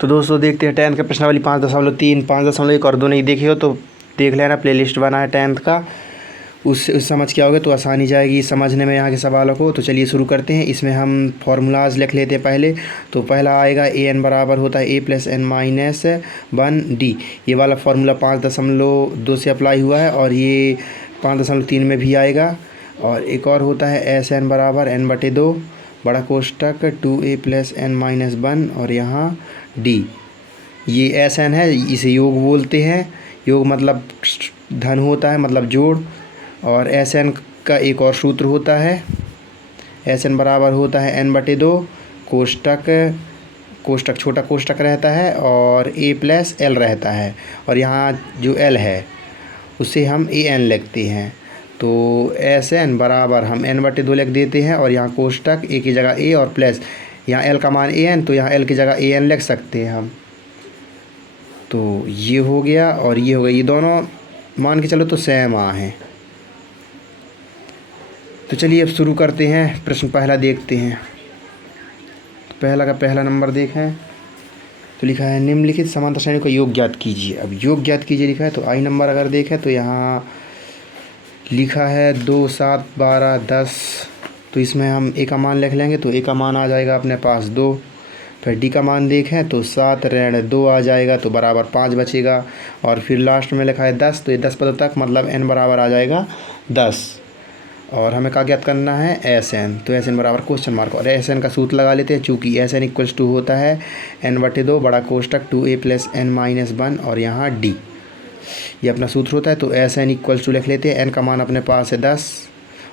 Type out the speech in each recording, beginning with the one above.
तो दोस्तों देखते हैं 10th का प्रश्नावली 5.3 5.1 और 2 नहीं देखे हो तो देख लेना, प्लेलिस्ट बना है 10th का, उस समझ के आओगे तो आसानी जाएगी समझने में यहाँ के सवालों को। तो चलिए शुरू करते हैं। इसमें हम फार्मूलाज लिख लेते हैं पहले। तो पहला आएगा ए एन बराबर होता है ए प्लस एन माइनस 1 डी। ये वाला फार्मूला 5.2 से अप्लाई हुआ है और ये 5.3 में भी आएगा। और एक और होता है एस एन बराबर एन बटे 2 बड़ा कोष्टक 2a प्लस एन माइनस 1 और यहाँ डी। ये एस एन है, इसे योग बोलते हैं। योग मतलब धन होता है, मतलब जोड़। और एस एन का एक और सूत्र होता है, एस एन बराबर होता है एन बटे 2 कोष्टक छोटा कोष्टक रहता है और ए प्लस एल रहता है। और यहाँ जो एल है उसे हम ए एन लिखते हैं। तो एस एन बराबर हम एन बटे 2 लिख देते हैं और यहाँ कोष्टक ए की जगह ए और प्लस यहाँ एल का मान ए एन, तो यहाँ एल की जगह ए एन लिख सकते हैं हम। तो ये हो गया और ये हो गया, ये दोनों मान के चलो तो सेम आ हैं। तो चलिए अब शुरू करते हैं। प्रश्न पहला देखते हैं। तो पहला का पहला नंबर देखें तो लिखा है निम्नलिखित समांतर श्रेणियों का योग ज्ञात कीजिए। अब योग ज्ञात कीजिए लिखा है, तो आई नंबर अगर देखें तो यहाँ लिखा है 2 7 12 10। तो इसमें हम ए का मान लिख लेंगे, तो ए का मान आ जाएगा अपने पास 2। फिर डी का मान देखें तो 7 ऋण 2 आ जाएगा, तो बराबर 5 बचेगा। और फिर लास्ट में लिखा है 10, तो ये 10 पदों तक मतलब एन बराबर आ जाएगा 10। और हमें क्या ज्ञात करना है एस एन, तो एस एन बराबर क्वेश्चन मार्क और एस एन का सूत्र लगा लेते हैं। चूँकि एस एन इक्वल्स टू होता है एन बटे 2 बड़ा कोष्टक 2a प्लस एन माइनस 1 और यहाँ डी, ये अपना सूत्र होता है। तो एस एन इक्वल्स टू लिख लेते हैं, एन का मान अपने पास है 10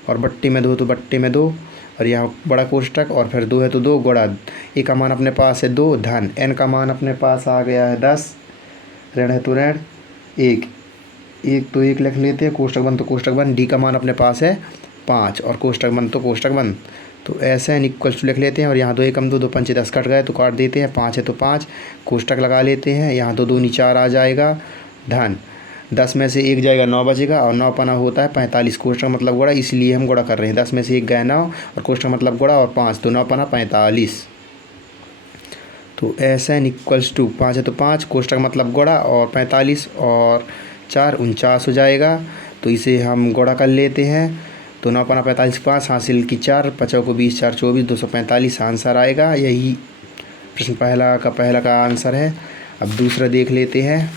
और बट्टे में 2 तो बट्टे में 2 और यहाँ बड़ा कोष्टक और फिर 2 है तो 2 गुणा ए का मान अपने पास है 2 धन एन का मान अपने पास आ गया है 10 ऋण है तो ऋण 1 तो 1 लिख लेते हैं, कोष्टक बन तो कोष्टक बन, डी का मान अपने पास है 5 और कोष्टक बन तो कोष्टक बन। तो एस एन इक्वल्स टू लिख लेते हैं और यहाँ 2 एकम 2 2 पंचे 10 कट गए तो काट देते हैं, 5 है तो 5 कोष्टक लगा लेते हैं। यहाँ 2 दूनी 4 आ जाएगा धन 10 में से 1 जाएगा 9 बचेगा और 9 पना होता है 45 कोष्टक मतलब गुणा, इसलिए हम गुणा कर रहे हैं। 10 में से 1 गया 9 और कोष्टक मतलब गुणा और 5 तो 9 पना 45। तो एस एन इक्वल्स टू 5 है तो 5 कोष्टक मतलब गुणा और 45 और 4 49 हो जाएगा। तो इसे हम गुणा कर लेते हैं, तो 9 पना 45 5 हासिल की 4 5 को 20 4 24 245 आंसर आएगा। यही प्रश्न पहला का आंसर है। अब दूसरा देख लेते हैं।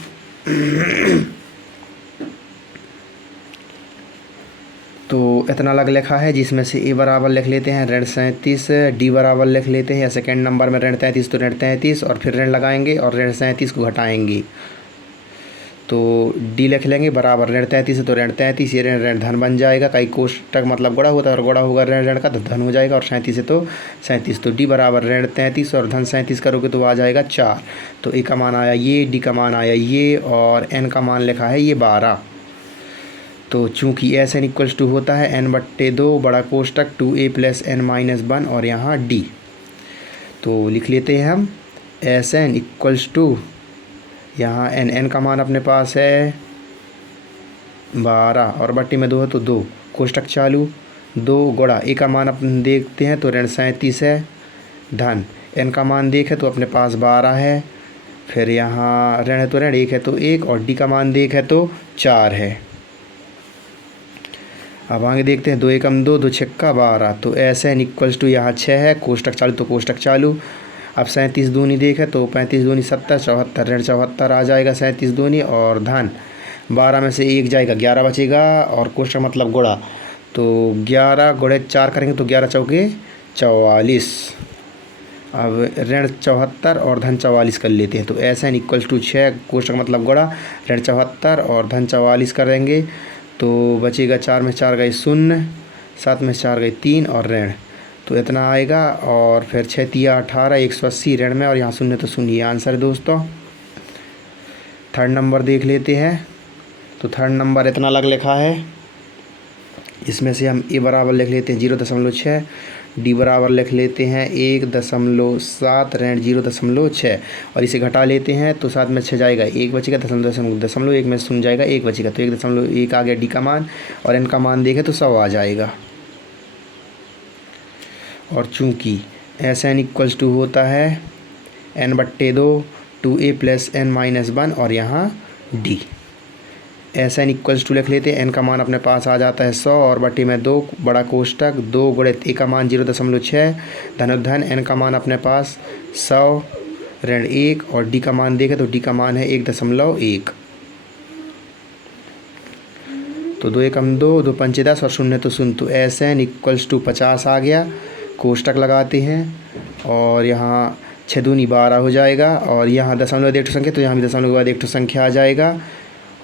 तो इतना अलग लिखा है, जिसमें से ए बराबर लिख लेते हैं ऋण 37, डी बराबर लिख लेते हैं या सेकेंड नंबर में ऋण 33 तो ऋण 33 और फिर ऋण लगाएंगे और ऋण 37 को घटाएंगे। तो डी लिख लेंगे बराबर ऋण 33 है तो ऋण 33, ये ऋण धन बन जाएगा, कई कोष्टक मतलब गुणा होता है और गुणा होगा ऋण का तो धन हो जाएगा और 37 है तो 37। तो डी बराबर ऋण 33 और धन 37 करोगे तो आ जाएगा 4। तो ए का मान आया ये, डी का मान आया ये और एन का मान लिखा है ये 12। तो चूँकि एस एन इक्वल्स टू होता है एन बट्टे 2 बड़ा कोष्टक 2a प्लस एन माइनस 1 और यहाँ डी। तो लिख लेते हैं हम एस एन इक्वल्स टू यहाँ एन का मान अपने पास है 12 और बट्टे में 2 है तो 2 कोष्टक चालू 2 गुणा ए का मान अपन देखते हैं तो ऋण 37 है धन एन का मान देखें तो अपने पास 12 है, फिर यहाँ ऋण है तो ऋण 1 है तो 1 और डी का मान देखें तो 4 है। अब आगे देखते हैं 2 एकम 2 2 छक्का 12। तो एस एन इक्वल्स टू यहाँ 6 है कोष्टक चालू तो कोष्टक चालू। अब 37 दूनी देखें तो 35 दूनी 70 74 ऋण 74 आ जाएगा 37 दूनी और धन 12 में से 1 जाएगा 11 बचेगा और कोष्टक मतलब गुणा, तो 11 गुणे 4 करेंगे तो 11 चौके 44। अब ऋण 74 और धन 44 कर लेते हैं। तो एस एन इक्वल्स टू 6 कोष्टक मतलब गुणा ऋण 74 और धन 44 करेंगे तो बचेगा 4 में 4 गए 0, 7 में 4 गए 3 और ऋण, तो इतना आएगा। और फिर 6 3 18 180 ऋण में और यहाँ 0 तो 0, ये आंसर है दोस्तों। थर्ड नंबर देख लेते हैं। तो थर्ड नंबर इतना अलग लिखा है, इसमें से हम ए बराबर लिख लेते हैं 0.6, डी बराबर लिख लेते हैं 1.7 ऋण 0.6 और इसे घटा लेते हैं तो 7 में 6 जाएगा 1 बचेगा, 0.1 में 0 जाएगा 1 बचेगा, तो 1.1 आ गया डी का मान और एन का मान देखें तो 100 आ जाएगा। और चूँकि एस एन इक्वल्स टू होता है एन बट्टे 2 2a प्लस n माइनस 1 और यहाँ d। S N equals to लिख लेते हैं। एन का मान अपने पास आ जाता है 100 और बटे में 2 बड़ा कोष्टक 2 गुणित ए का मान 0.6 धनुर्धन एन का मान अपने पास 100 ऋण 1 और डी का मान देखें तो डी का मान है 1.1। तो 2 एकम 2 2 पंचे 10 और 0 तो 0। तो एस एन इक्वल्स टू 50 आ गया। कोष्टक लगाते हैं और यहाँ 6 दूनी 12 हो जाएगा और यहाँ दशमलव एक ठो संख्या तो यहाँ भी दशमलव के बाद एक ठो संख्या आ जाएगा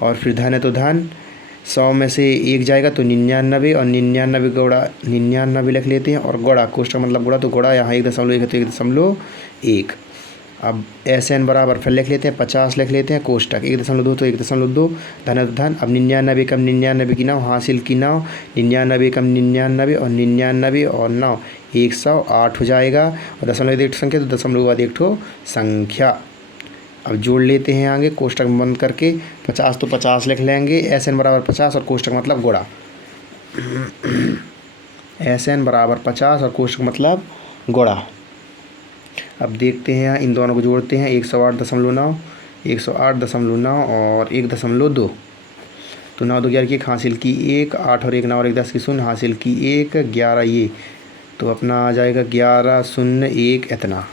और फिर धन है तो धन 100 में से 1 जाएगा तो 99 और 99 गुणा 99 लिख लेते हैं और गुणा कोष्टक मतलब गुणा तो गुणा यहाँ 1.1 है तो 1.1। अब एस एन बराबर फिर लिख लेते हैं 50 लिख लेते हैं कोष्टक 1.2 तो 1.2 धन है तो धन। अब 99 कम 99 की 9 हासिल की 9 99 कम 99 और 99 और 9 108 हो जाएगा और दशमलव एक संख्या तो दशमलव के बाद एक ठो संख्या। अब जोड़ लेते हैं आगे कोष्टक बंद करके 50 तो 50 लिख लेंगे एस एन बराबर 50 और कोष्टक मतलब गुणा एस एन बराबर 50 और कोष्टक मतलब गुणा। अब देखते हैं यहाँ इन दोनों को जोड़ते हैं 108.9 108.9 और 1.2 तो 9 2 11 की हासिल की 1 8 और 1 9 और 1 10 की 0 हासिल की 1 11 ये तो अपना आ जाएगा 11 0 1 इतना।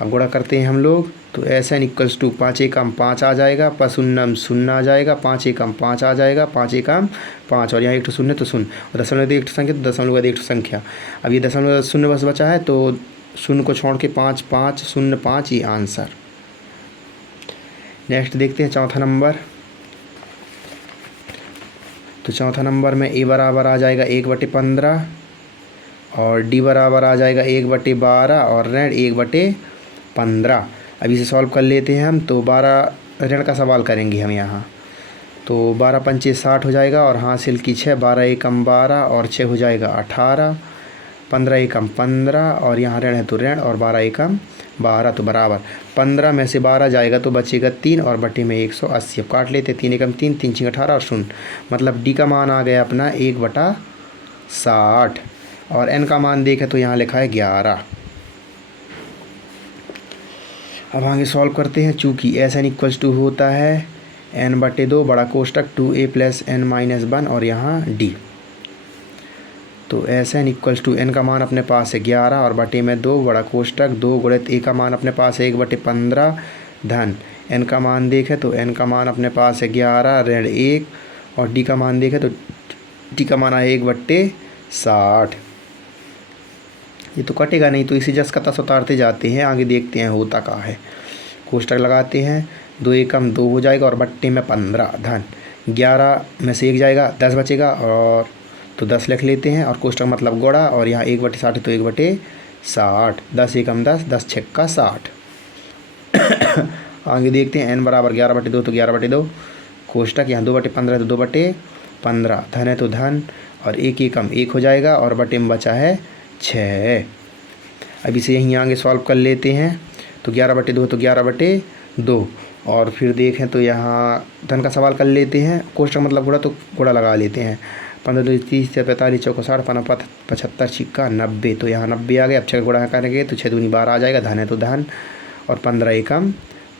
अब गुणा करते हैं हम लोग तो एस एन इक्वल्स टू 5 एकम 5 आ जाएगा पशुन्नम 0 आ जाएगा 5 एकम 5 आ जाएगा 5 एकम 5 और यहाँ एक ठो 0 तो 0 और दशमलव एक ठो संख्या तो दशमलव बाद एक ठो संख्या। अब ये दशमलव 0 बस बचा है तो 0 को छोड़ के 5 5 0 5 ये आंसर। नेक्स्ट देखते हैं चौथा नंबर। तो चौथा नंबर में ए बराबर आ जाएगा 1/15 और डी बराबर आ जाएगा 1/12 और ऋण 1/15। अब इसे सॉल्व कर लेते हैं हम तो 12 ऋण का सवाल करेंगे हम यहाँ तो 12 पंचे 60 हो जाएगा और हासिल की 6 12 एकम 12 और 6 हो जाएगा 18 15 एकम 15 और यहाँ ऋण है तो ऋण और 12 एकम 12 तो बराबर 15 में से 12 जाएगा तो बचेगा 3 और बटे में 180। अब काट लेते 3 एकम 3 3 6 18 और 0 मतलब डी का मान आ गया अपना 1/60 और एन का मान देखें तो यहाँ लिखा है 11। अब आगे सॉल्व करते हैं। चूँकि एस एन इक्वल्स टू होता है n/2 बड़ा कोष्टक 2a प्लस n माइनस 1 और यहाँ d तो S N equals to N का मान अपने पास है 11 और बटे में 2 बड़ा कोष्टक 2 गुणित ए का मान अपने पास है 1/15 धन एन का मान देखें तो एन का मान अपने पास है 11 ऋण 1 और डी का मान देखें तो डी का मान है 1/60। ये तो कटेगा नहीं तो इसी जस का तस उतारते जाते हैं। आगे देखते हैं होता कहाँ है। कोष्टक लगाते हैं 2 एकम 2 हो जाएगा और बट्टे में 15 धन 11 में से 1 जाएगा 10 बचेगा और तो 10 लिख लेते हैं और कोष्टक मतलब गुणा और यहाँ 1/60 तो 1/60 10 एकम 10 10 छक्का 60। आगे देखते हैं n बराबर 11/2 तो 11/2 कोष्टक यहाँ 2/15 तो 2/15 धन है तो धन और 1 एकम 1 हो जाएगा और बटे में बचा है 6। अब इसे यहीं आगे सॉल्व कर लेते हैं तो 11/2 तो 11/2 और फिर देखें तो यहाँ धन का सवाल कर लेते हैं कोष्टक मतलब गुणा तो गुणा लगा लेते हैं 15 2 30 45 चौको 60 55 75 छिक्का 90 तो यहाँ 90 आ गए। अब 6 गुणा करेंगे तो 6 दूनी 12 आ जाएगा धन है तो धन और 15 एकम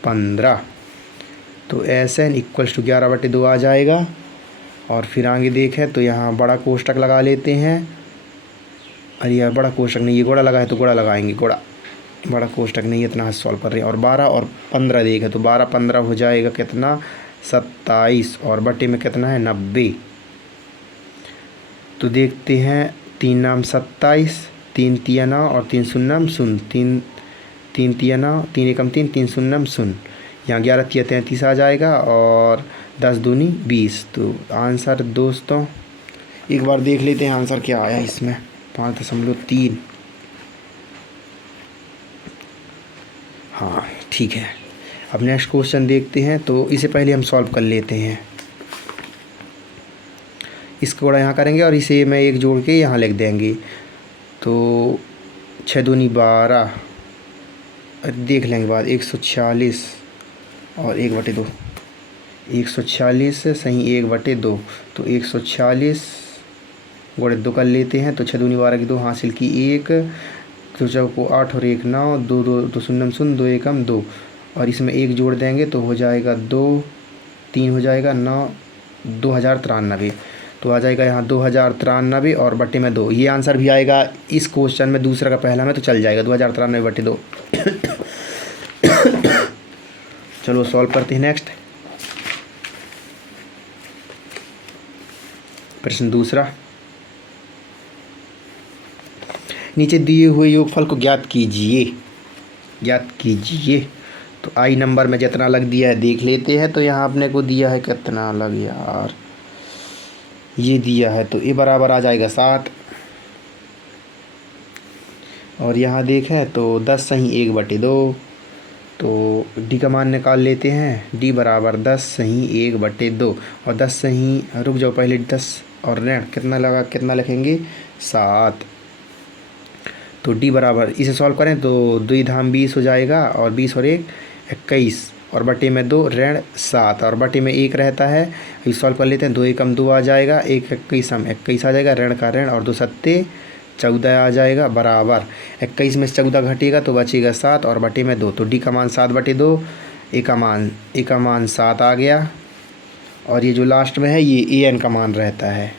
15 तो एस एन इक्वल्स टू 11/2 आ जाएगा। और फिर आगे देखें तो यहाँ बड़ा कोष्टक लगा लेते हैं। अरे यार बड़ा कोष्टक नहीं ये गुणा लगा है तो गुणा लगाएंगे गुणा बड़ा कोष्टक नहीं इतना सॉल्व कर रहे हैं और 12 और 15 देखें तो 12 15 हो जाएगा कितना 27 और बटे में कितना है 90 तो देखते हैं 3 नाम 27 3 तिया 9 और 3 शून्यम 0 3 तिया 9 3 एकम 3 3 शून्यम 0 यहाँ 11 तिया 33 आ जाएगा और 10 दूनी 20 तो आंसर दोस्तों एक बार देख लेते हैं आंसर क्या आया इसमें 5.3। हाँ ठीक है। अब नेक्स्ट क्वेश्चन देखते हैं तो इसे पहले हम सॉल्व कर लेते हैं। इसको गुणा यहाँ करेंगे और इसे मैं एक जोड़ के यहाँ लिख देंगे तो 6 दूनी 12 देख लेंगे बाद 146 और 1/2 146 सही 1/2 तो 146 गुणित 2 कर लेते हैं तो 6 दूनी 12 की 2 हासिल की 1 तो चौको 8 और 1 9 2 2 2 शून्यम 0 2 एकम 2 और इसमें 1 जोड़ देंगे तो हो जाएगा 2, 3 हो जाएगा 9, 2093। तो आ जाएगा यहाँ 2093 और बटे में 2। ये आंसर भी आएगा इस क्वेश्चन में, दूसरा का पहला में, तो चल जाएगा 2093 बटे 2। चलो सॉल्व करते हैं नेक्स्ट प्रश्न दूसरा। नीचे दिए हुए योगफल को ज्ञात कीजिए। तो आई नंबर में जितना लग दिया है देख लेते हैं। तो यहाँ आपने को दिया है कितना लग यार, ये दिया है तो ये बराबर आ जाएगा 7। और यहाँ देखें तो 10 सही 1 बटे 2। तो डी का मान निकाल लेते हैं। डी बराबर 10 सही 1 बटे 2। और 10 सही, रुक जाओ पहले 10 और ऋण कितना लगा, कितना लिखेंगे 7। तो डी बराबर इसे सॉल्व करें तो 2 धाम 20 हो जाएगा और 20 और 1 21 और बटे में 2 ऋण 7 और बटे में 1 रहता है। ये सॉल्व कर लेते हैं। 2 एकम 2 आ जाएगा, 1 21 हम 21 आ जाएगा, ऋण का ऋण और 2 सत्ते 14 आ जाएगा बराबर 21 में से 14 घटेगा तो बचेगा 7 और बटे में 2। तो डी का मान 7 बटे 2, ए का मान 7 आ गया। और ये जो लास्ट में है ये ए एन का मान रहता है।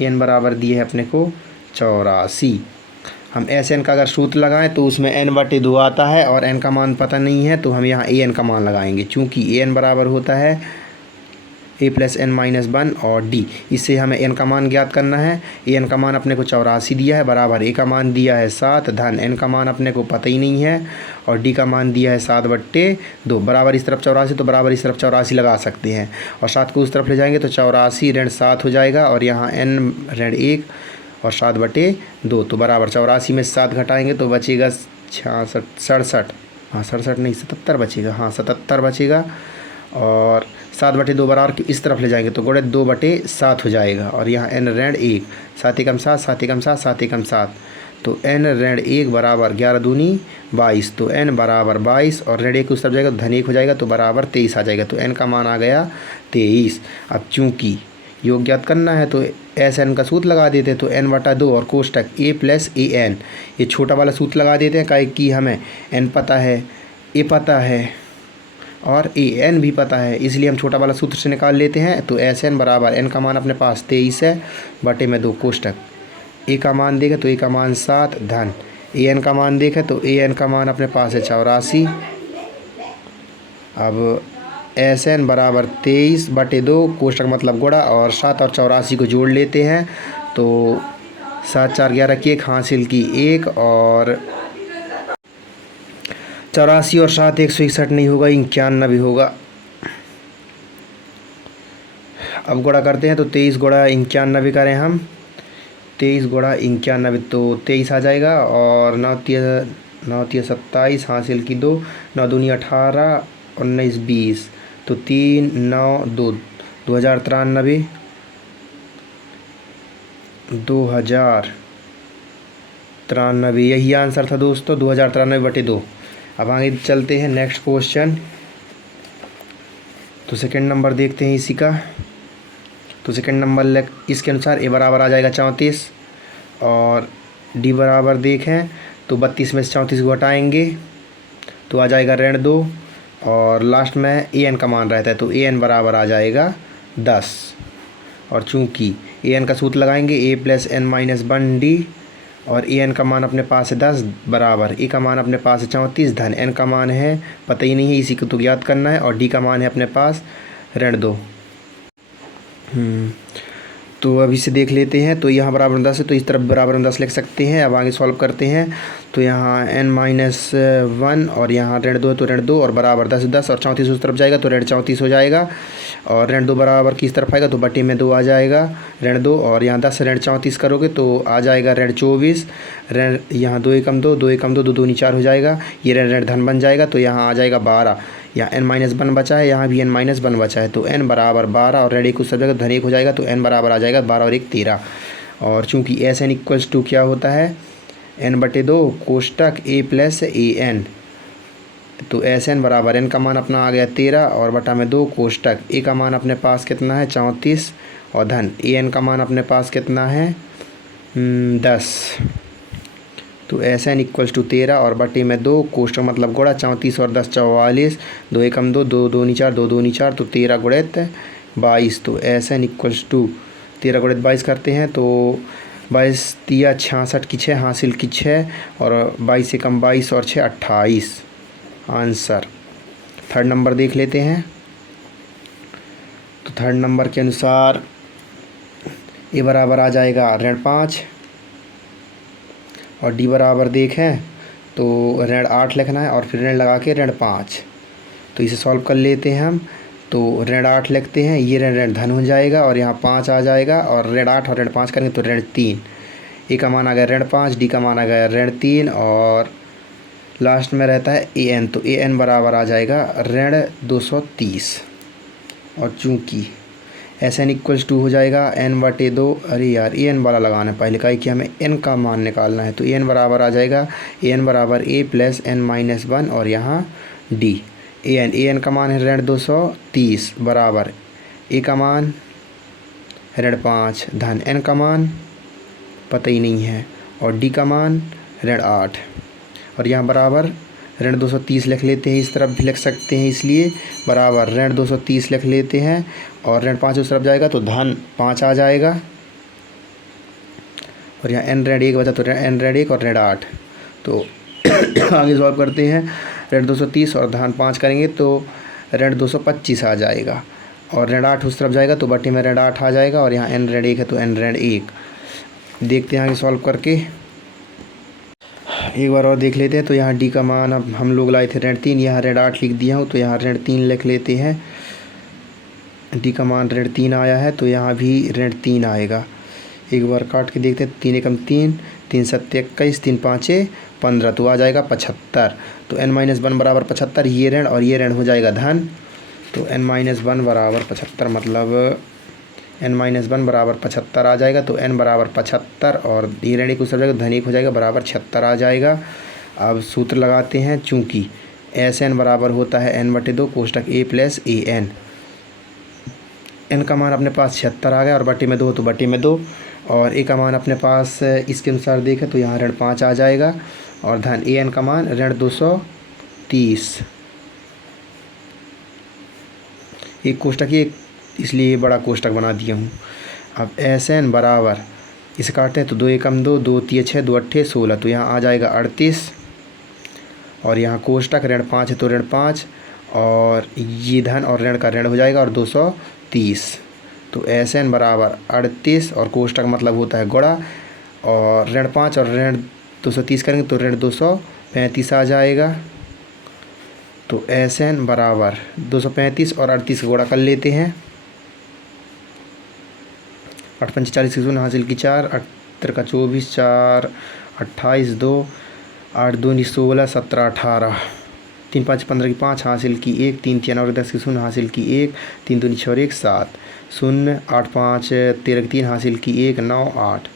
ए एन बराबर दिए है अपने को 84। हम एस एन का अगर सूत्र लगाएं तो उसमें एन बटे 2 आता है और एन का मान पता नहीं है तो हम यहाँ ए एन का मान लगाएंगे। चूँकि ए एन बराबर होता है ए प्लस एन माइनस 1 और डी। इससे हमें एन का मान ज्ञात करना है। ए एन का मान अपने को 84 दिया है बराबर ए का मान दिया है 7 धन एन का मान अपने को पता ही नहीं है और डी का मान दिया है 7 बट्टे 2 बराबर इस तरफ 84 तो बराबर इस तरफ 84 लगा सकते हैं। और 7 को उस तरफ ले जाएंगे तो 84 ऋण 7 हो जाएगा और यहाँ एन ऋण 1 और 7 बटे 2। तो बराबर 84 में 7 घटाएंगे तो बचेगा 67। हाँ 67 नहीं 77 बचेगा। हाँ 77 बचेगा। और 7 बटे 2 बराबर इस तरफ ले जाएंगे तो गुणे 2 बटे 7 हो जाएगा। और यहाँ एन ऋण 1 7 एकम 7 7 एकम 7 7 एकम 7 तो एन ऋण 1 बराबर 11 दूनी 22। तो एन बराबर 22 और ऋण 1 उस तरफ जाएगा तो धन 1 हो जाएगा तो बराबर 23 आ जाएगा। तो एन का मान आ गया 23। अब चूँकि योग ज्ञात करना है तो एस एन का सूत्र लगा देते हैं। तो एन बटा 2 और कोष्टक ए प्लस ए एन, ये छोटा वाला सूत्र लगा देते हैं काहे कि हमें एन पता है, ए पता है और ए एन भी पता है, इसलिए हम छोटा वाला सूत्र से निकाल लेते हैं। तो एस एन बराबर एन का मान अपने पास 23 है बटे में 2 कोष्टक ए का मान देखें तो ए का मान 7 धन ए एन का मान देखें तो ए एन का मान अपने पास है 84। अब एस एन बराबर 23 बटे 2 कोष्टक मतलब गुणा और 7 और 84 को जोड़ लेते हैं तो 7 4 11 की 1 हासिल की 1 और 84 और 7 161 नहीं होगा 91 होगा। अब गुणा करते हैं तो 23 गुणा 91 करें हम, 23 गुणा 91 तो 23 आ जाएगा और 9 3 27 हासिल की 2 9 दूनी 18 19 20 तो 3 9 2 2093 यही आंसर था दोस्तों 2093 बटे 2। अब आगे चलते हैं नेक्स्ट क्वेश्चन। तो सेकंड नंबर देखते हैं इसी का। तो सेकंड नंबर इसके अनुसार ए बराबर आ जाएगा 34 और डी बराबर देखें तो 32 में से 34 को हटाएंगे तो आ जाएगा ऋण 2 और लास्ट में ए एन का मान रहता है तो ए एन बराबर आ जाएगा 10। और चूँकि ए एन का सूत्र लगाएंगे ए प्लस एन माइनस 1 डी और ए एन का मान अपने पास है 10 बराबर ए का मान अपने पास है 34 धन एन का मान है पता ही नहीं है, इसी को तो ज्ञात करना है और डी का मान है अपने पास ऋण 2। तो अब इसे देख लेते हैं। तो यहाँ बराबर 10 है तो इस तरफ बराबर 10 लिख सकते हैं। अब आगे सॉल्व करते हैं तो यहाँ n माइनस 1 और यहाँ ऋण 2 तो ऋण 2 और बराबर 10 10 और 34 उस तरफ जाएगा तो ऋण 34 हो जाएगा और ऋण 2 बराबर किस तरफ आएगा तो बटे में 2 आ जाएगा ऋण 2 और यहाँ 10 ऋण 34 करोगे तो आ जाएगा ऋण 24। ऋण यहाँ 2 एकम 2 2 एकम 2 2 दूनी 4 हो जाएगा, ये ऋण ऋण धन बन जाएगा तो यहाँ आ जाएगा 12। यहाँ n माइनस 1 बचा है, यहाँ भी n माइनस 1 बचा है तो n बराबर 12 और ऋण 1 उस सब जगह धन 1 हो जाएगा तो n बराबर आ जाएगा 12 और 1 13। और चूँकि एस एन इक्वल्स टू क्या होता है n बटे 2 कोष्टक ए प्लस ए एन तो एस एन बराबर एन का मान अपना आ गया 13 और बटा में 2 कोष्टक ए का मान अपने पास कितना है 34 और धन ए एन का मान अपने पास कितना है 10। तो एस एन इक्वल्स टू 13 और बटे में 2 कोष्टक मतलब गुणा 34 और 10 44 2 एकम 2 2 दूनी 4 2 दूनी 4 तो 13 गुणित 22। तो एस एन इक्वल्स टू 13 गुणित 22 करते हैं तो 22 तिया 66 की 6 हासिल की 6 और 22 एकम 22 और 6 28 आंसर। थर्ड नंबर देख लेते हैं। तो थर्ड नंबर के अनुसार ए बराबर आ जाएगा ऋण 5 और डी बराबर देखें तो ऋण 8 लिखना है और फिर ऋण लगा के ऋण 5। तो इसे सॉल्व कर लेते हैं हम। तो ऋण 8 लिखते हैं, ये ऋण ऋण धन हो जाएगा और यहाँ 5 आ जाएगा और ऋण 8 और ऋण 5 करेंगे तो ऋण 3। ए का मान आ गया ऋण 5, डी का मान आ गया ऋण 3 और लास्ट में रहता है ए एन। तो ए एन बराबर आ जाएगा ऋण 230। और चूँकि एस एन इक्वल्स टू हो जाएगा n बटे 2। अरे यार ए एन वाला लगाना है पहले का कि हमें n का मान निकालना है। तो ए एन बराबर आ जाएगा ए एन बराबर a प्लस n माइनस 1 और यहाँ d। ए एन का मान है ऋण 230 बराबर ए का मान ऋण 5 धन n का मान पता ही नहीं है और d का मान ऋण 8 और यहाँ बराबर ऋण 230 लिख लेते हैं। इस तरफ भी लिख सकते हैं, इसलिए बराबर ऋण 230 लिख लेते हैं और ऋण 5 उस तरफ जाएगा तो धन 5 आ जाएगा और यहाँ n ऋण 1 बचा तो n ऋण 1 और ऋण 8। तो आगे सॉल्व करते हैं। ऋण 230 और धन 5 करेंगे तो ऋण 225 आ जाएगा और ऋण 8 उस तरफ जाएगा तो बटे में ऋण 8 आ जाएगा और यहाँ n ऋण 1 है तो n ऋण 1। देखते हैं आगे सॉल्व करके, एक बार और देख लेते हैं। तो यहाँ डी का मान अब हम लोग लाए थे ऋण 3, यहाँ ऋण 8 लिख दिया हूँ तो यहाँ ऋण 3 लिख लेते हैं। डी का मान ऋण 3 आया है तो यहाँ भी ऋण 3 आएगा। एक बार काट के देखते हैं। 3 एकम 3 3 सत्ते 21 3 पाँचे 15 तो आ जाएगा 75। तो n-1 बराबर 75, ये ऋण और ये ऋण हो जाएगा धन। तो n-1 बराबर 75 मतलब n-1 बराबर 75 आ जाएगा। तो n बराबर 75 और ये ऋण 1 हो जाएगा धन 1 हो जाएगा बराबर 76 आ जाएगा। अब सूत्र लगाते हैं। चूँकि एस एन बराबर होता है n बटे 2 कोष्टक a plus A N. n का मान अपने पास 76 आ गया और बटे में 2 तो बटे में 2 और a का मान अपने पास इसके अनुसार देखें तो यहाँ ऋण 5 आ जाएगा और धन ए एन का मान ऋण 230। एक कोष्टक एक इसलिए बड़ा कोष्टक बना दिया हूँ। अब एस एन बराबर इसे काटते हैं तो 2 एकम 2 2 तिया 6 2 अट्ठे 16 तो यहाँ आ जाएगा 38 और यहाँ कोष्टक ऋण 5 है तो ऋण 5 और ये धन और ऋण का ऋण हो जाएगा और 230। तो एस एन बराबर 38 और कोष्टक मतलब होता है गुणा और ऋण 5 और ऋण 230 करेंगे तो ऋण 235 आ जाएगा। तो एस एन बराबर 235 और 38 गुणा कर लेते हैं। 8 पंच 40 की शून्य हासिल की 4 78 का 24 4 28 2 8 2 16 17 18 3 5 15 की 5 हासिल की 1 3 3 और 10 की शून्य हासिल की 1 3 2 6 और 1 7 शून्य 8 5 13 की 3 हासिल की 1 9 8।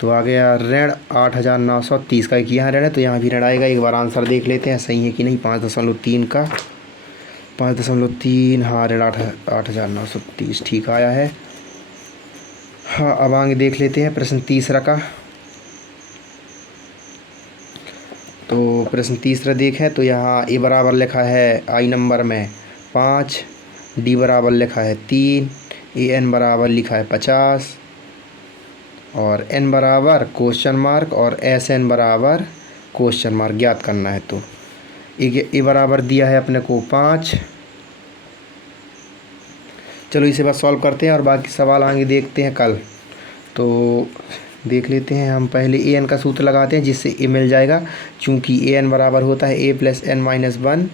तो आ गया ऋण 8930 का। एक यहाँ ऋण है तो यहाँ भी ऋण आएगा। एक बार आंसर देख लेते हैं सही है कि नहीं। 5.3 का 5.3 हाँ ऋण 8930 ठीक आया है। हाँ अब आगे देख लेते हैं प्रश्न तीसरा का। तो प्रश्न तीसरा देखें तो यहाँ ए बराबर लिखा है आई नंबर में 5, डी बराबर लिखा है 3, ए एन बराबर लिखा है 50 और n बराबर क्वेश्चन मार्क और एस एन बराबर क्वेश्चन मार्क ज्ञात करना है। तो ए बराबर दिया है अपने को 5। चलो इसे बस सॉल्व करते हैं और बाकी सवाल आगे देखते हैं कल। तो देख लेते हैं हम पहले ए एन का सूत्र लगाते हैं जिससे ए मिल जाएगा। चूँकि ए एन बराबर होता है a प्लस n-1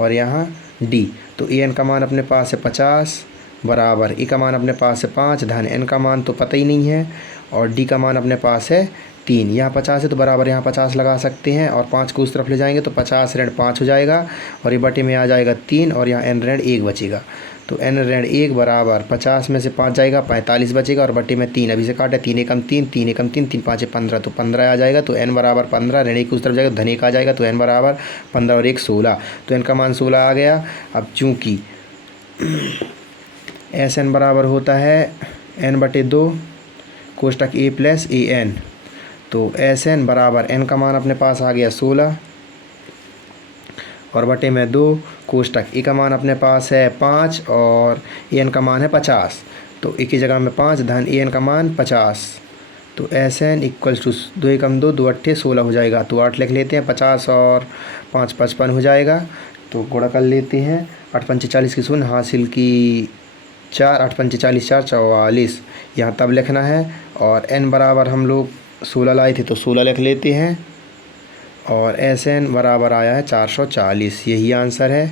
और यहाँ d। तो ए एन का मान अपने पास है 50 बराबर ए का मान अपने पास है 5 धन n का मान तो पता ही नहीं है और d का मान अपने पास है 3। यहाँ 50 है तो बराबर यहाँ 50 लगा सकते हैं और 5 को उस तरफ ले जाएंगे तो 50 ऋण 5 हो जाएगा और ये बटे में आ जाएगा 3 और यहाँ n ऋण 1 बचेगा। तो n ऋण 1 बराबर 50 में से 5 जाएगा 45 बचेगा और बटे में 3 अभी से काटे 3 एकम 3 3 एकम 3 3 5 15 तो 15 आ जाएगा। तो n बराबर 15 ऋण 1 उस तरफ जाएगा धन 1 आ जाएगा। तो n बराबर 15 और 1 16 तो n का मान 16 आ गया। अब चूँकि एस एन बराबर होता है n बटे 2 कोष्टक a प्लस ए एन। तो एस एन बराबर एन का मान अपने पास आ गया 16 और बटे में 2 कोष्टक ए का मान अपने पास है 5 और ए एन का मान है 50। तो ए की जगह में 5 धन ए एन का मान 50। तो एस एन इक्वल्स टू 2 एकम 2 2 अट्ठे 16 हो जाएगा। तो 8 लिख लेते हैं, 50 और 5 55 हो जाएगा। तो गुणा कर लेते हैं, 8 पंचे 40 की शून्य हासिल की 4, 8 पंचे 40 4 44 यहाँ तब लिखना है। और एन बराबर हम लोग 16 लाए थे तो 16 लिख लेते हैं और एस एन बराबर आया है 440। यही आंसर है।